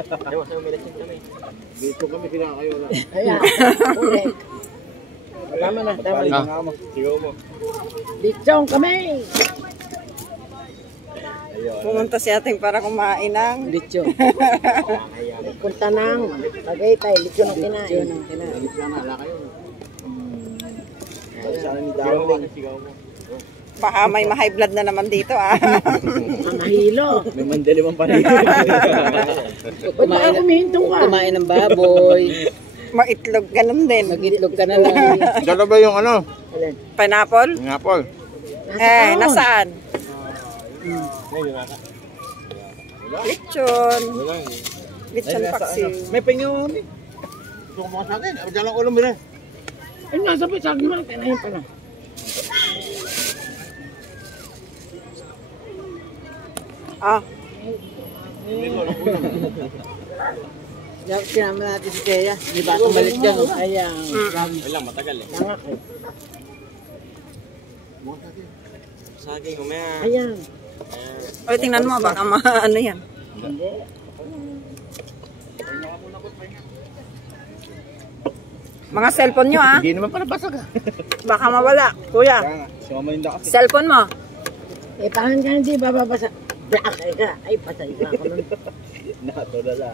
Ayaw, sa'yo may lasing kami. Dito kami kinakayo na. Ayan. Ulit. Tama na, tama na. Sigaw mo. Lechon kami. Pumunta si ating para kumain ng Lechon. Punta ng Tagaytay. Lechon ang kinain. Alis ka na, ala kayo. Sana ni Sigaw mo. Darling. Sigaw mo. baka may ma-high blood na naman dito ah. Mahilo. May mandalimang panay. Ba't kumihintong ka? Kumain ng baboy. Maitlog, ganun din. Mag-itlog ka na lang. Dala ba yung ano? Pineapple? Yung apple? Nasaan? Ngayon, nasa. Lechon. Wala. Lechon paksiw. May pingyon eh. Gusto ko mga sa akin. Diyan lang ulam rin. Ay, nasa pa sa akin mo. Kanahin pala. Ah, Sinama natin si Kea. Di ba itong balik dyan? Ayan. Wala, matagal eh. Tangak eh. Saging, umaya. Ayan. o tingnan mo, baka ano yan. Mga cellphone nyo ah. Hindi naman pala basag ah. Baka mawala. Kuya, Kaya nga, sumamayinda kasi. cellphone mo. Eh, paano ka hindi bababasa? Black eh ka. Ay, patay ka ako nun. Natulala.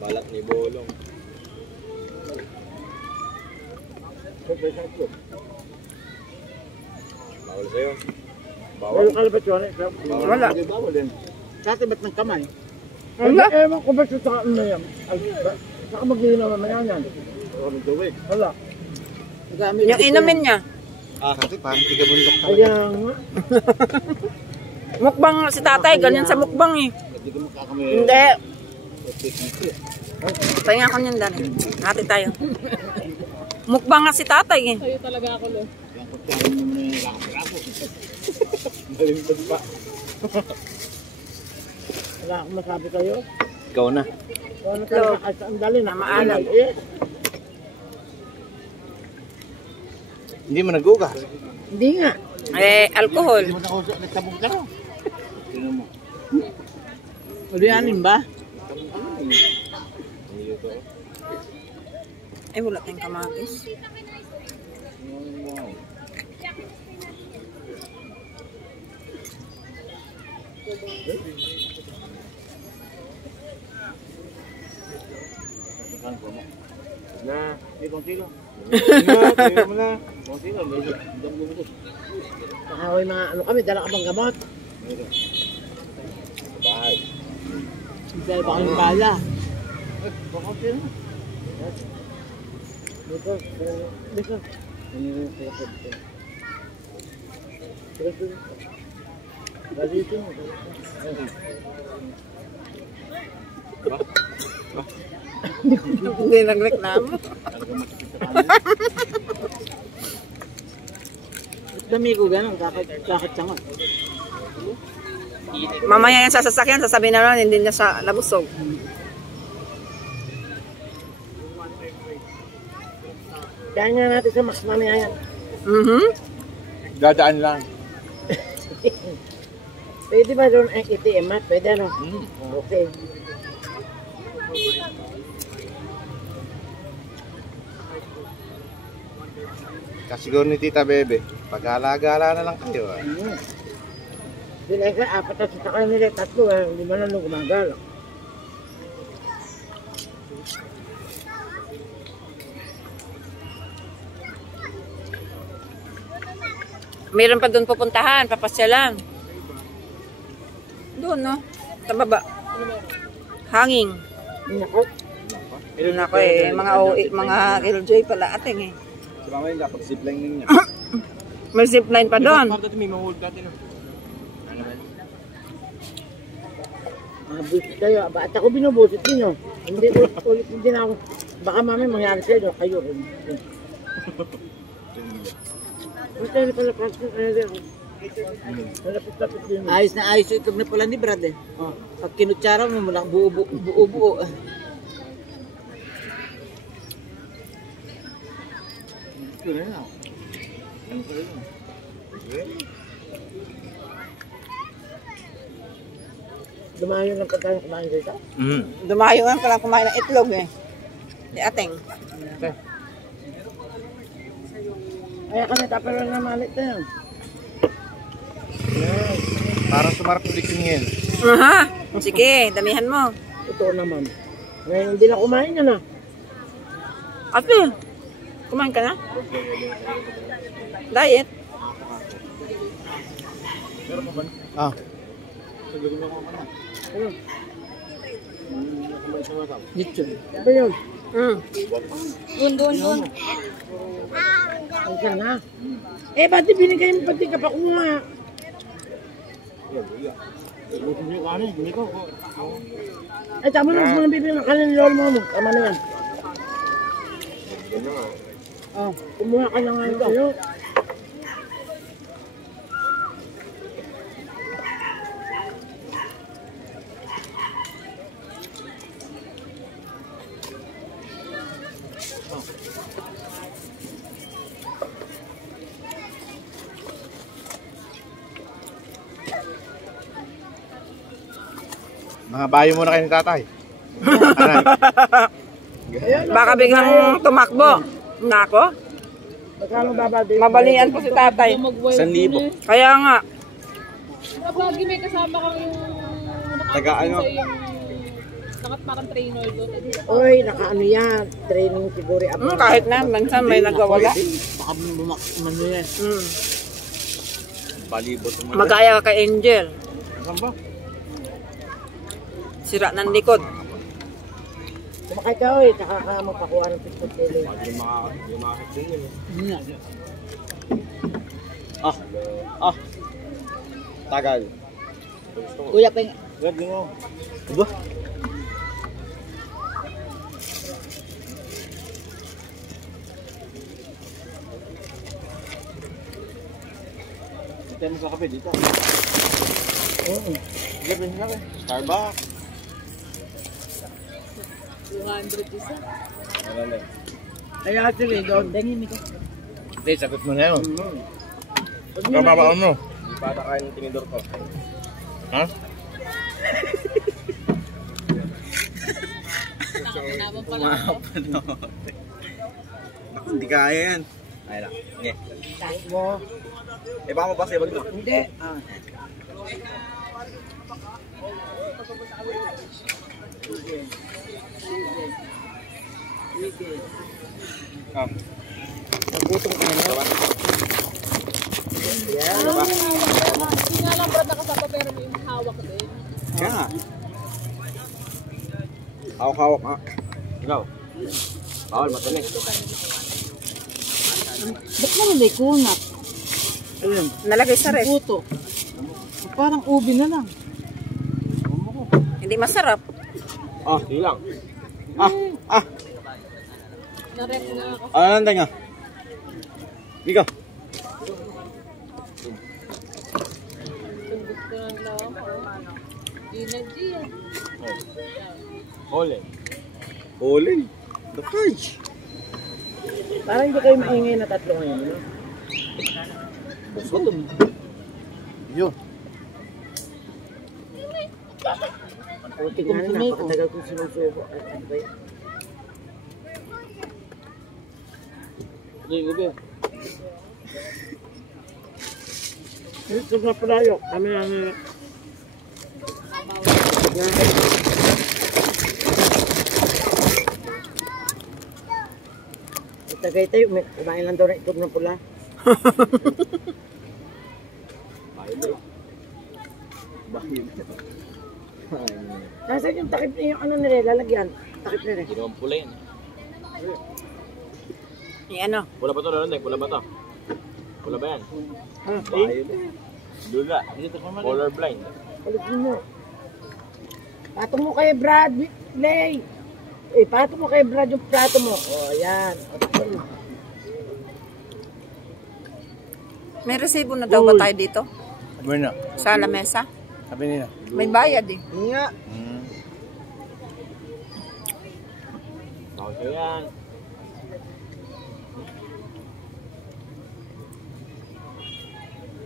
Balat ni Bolong. Bawal sa'yo. Bawal ka ba yun? Wala. Bawal din. Dati ba't ng kamay? Wala. Ewan ko ba sa ano na yan? Ay, saka mag-iinaw naman yan. Maraming tubig. Wala. Yung inumin niya. Kasi parang tigabundok talaga. Ayan nga. Mukbang si tatay, ganyan sa mukbang eh. Hindi ko makakamay. Hindi. Pahinga ko niyan dali. Hati tayo. Mukbang nga si tatay eh. Yung kutsarin mo na yung kakapiraso. Malimpad pa. Wala akong masabi kayo. Ikaw na. Ano talaga kasi ang dali na maalam. Eh, Hindi mo nagugas. hindi nga. Alcohol. Hindi mo nagtabong ka rin. Tingnan mo. Ulianin ba? Wala tayong kamatis. Na, hindi kong silo. Tingnan mo na. Kung silo, may dam bumutos. Nakahoy mga ano kami, dala ka bang gamot? Bahay. Dahil baka yung bala. Bakit silo? Dito, dito. Dito. Hindi nagreklamo. Dami ko ganun, kakit sangot. Mamaya yan sa sasakyan, sasabihin na lang, hindi niya siya nabusog. Kaya nga natin sa mas mamaya yan. Dadaan lang. Pwede ba doon ay ATM at? Pwede ano? Okay. Kasiguro ni Tita Bebe, pag-alagala na lang kayo ah. Sila ka, apat na sasakyan nila, tatlo eh. Hindi mo na nung gumagala. Meron pa doon pupuntahan, papasyalan. Doon, no? Sa baba. Hanging. Nako. Doon ako eh. Mga LJ pala ating eh. Si Mama yung dapat zipline niya. May zipline pa doon. Dati may mahul dati no. Mga busit kayo. Ba't ako binubusit ninyo? Hindi ulit hindi na ako. Baka mami mangyari sa inyo, kayo rin. Basta na pala practice na rin. Malapit-lapit din. Ayos na ayos yung itlog na pala ni Brad eh. Pag kinutsara mo, mula buo-buo. Ito na yun ah. Ano pa rin ah. Dumayo ng pagkain kumain dito. Dumayo nga pala kumain ng itlog eh. Di ating. Kaya kami tapos na malit na yan. Parang sumarap ulit singin. Aha. Sige, damihan mo. Ito naman. Ngayon hindi na kumain yan ah. Ate, kumain ka na? Diet? Ah. Dito. Ano yun? Dun. Ay ka na. Eh, ba't di binigay mo pati ka pa kumuha? Ay, tama na. Huwag mo nang bibigyan ng kanin lolo mo. Tama na yan. Oh, kumuha ka na nga sa'yo. Mga bayo muna kayo ni tatay. Aray. Baka biglang tumakbo. Nako, Magkano babadi? mabalian po si tatay. 1,000. Kaya nga. Pagi may kasama kang yung Taga ano? yung nakatmakang trainer doon. Oy, nakaano yan. Training siguro. Kahit na, minsan may nagwawala. Baka ano yan. Palibot mo. Magaya ka kay Angel. Saan ba? Sira ng likod. Kumakay ka oy. Saka ka magpakuha ng pistot kilo. Yung mga kitchen yun eh. Hindi na. Tagal. Kuya, peng. Gagi mo. Aba? Ito mo sa kape dito. Oo. Gabi na kape. Starbucks. 200 isa. Ano na? Kaya actually, doon. Dangin ka. Hindi, sagot mo na yun. Kababaon mo. Hindi pa ata kain ng tinidor ko. Ha? Nakapanaman pala ako. Naku, hindi kaya yan. Ay lang. Nye. Kahit mo. Eh baka mapasay ba ito? Hindi. Ah. Nagutom ka na. Yan. Hindi nga lang brad nakasapa pero may hawak din. Kaya nga. Hawak-hawak nga. Ikaw. Bawal matanik. Ba't naman may kunat? Ayun. Nalagay sa ref. Buto. Parang ubi na lang. Hindi masarap. Ah, hindi lang. Narek na ako. Ano nanda nga? Ikaw. Sundot ko na lang ako. Energy yan. Hole. Hole? The fudge. Parang hindi kayo maingay na tatlo ngayon. No? Gutom. Yun. Puti ko na napakatagal kong sinusubo. Ano ba yun? Hindi, gabi. Ito na pala yun. Kami na Tagay tayo, kumain lang daw na itlog ng pula. Nasaan yung takip na yung ano nila, lalagyan? Takip nila. Hindi naman pula yan. Yung ano? Pula ba ito, Lorente? Pula ba ito? Pula ba yan? Ah, Bayo na. Lula. Color blind. Palitin mo. Patong mo kay Brad, Lay. Eh, patong mo kay Brad yung plato mo. Oh, ayan. May resibo na daw ba tayo dito? Sabi na. Sa lamesa? Sabi nila. May bayad eh. Nga. Bakit yan?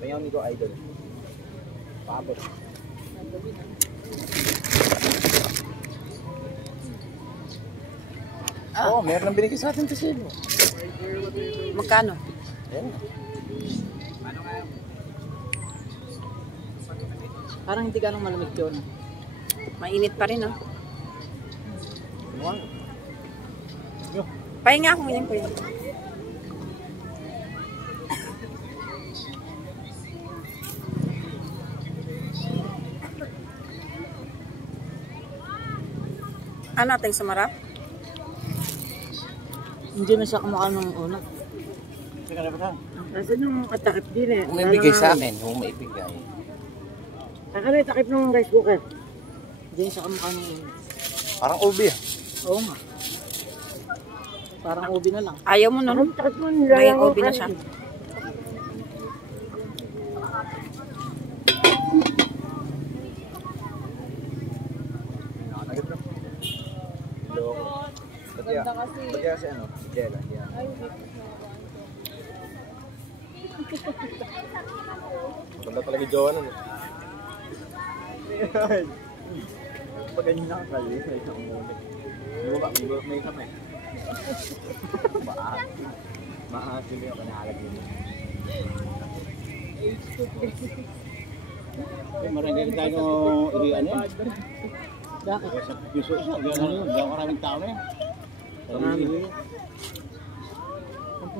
Payaw ni ko idol. Paabot. Oo, meron lang binigay sa atin kasi. Magkano? Ayan. Parang hindi ganong malamig yun. Mainit pa rin, oh. Pahinga ako ngayon po yun. Ano natin sumarap? Hindi na siya kumakain ng una. Kasi nung katakip din eh. Kung may bigay sa akin, kung may bigay. Akala takip ng rice cooker. Hindi na siya kumakain ng una. Parang ubi ah. Oo nga. Parang ubi na lang. Ayaw mo nun? Ang takip mo Ngayon, nilalang obi na siya. Ganda kasi. Kaya kasi ano, Jella. Ay, hindi ko Ganda talaga yung jowa nun. Pag ganyan nakakali, may isang muna. May kami. Maasin yung panahalag yun. Marami tayo ano eh. Bakit? Yung suso, gano'n maraming tao na yan. Ang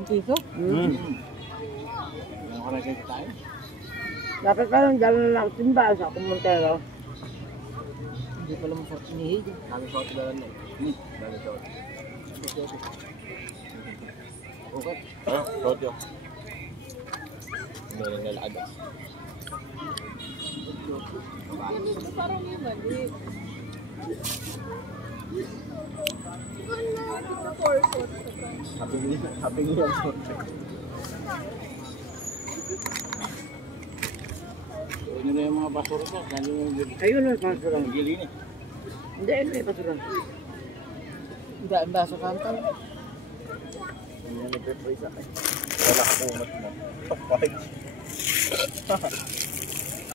piso? Gano'n karagay tayo. Dapat parang dala lang timba sa Kumontero. Hindi pala mo sa inihi. Kami sa hotel na lang. Dami sa hotel. Okay. Ah, rodyo. Hindi rin nalakad. Ito parang yung mali. Happy New Year. Yun na yung mga basura ko. Ayun na, pasuran. Gilin eh. Hindi, ayun na, pasuran. Hindi, ang baso kanta. Hindi na nag-reprise ako. Wala ka pumat mo.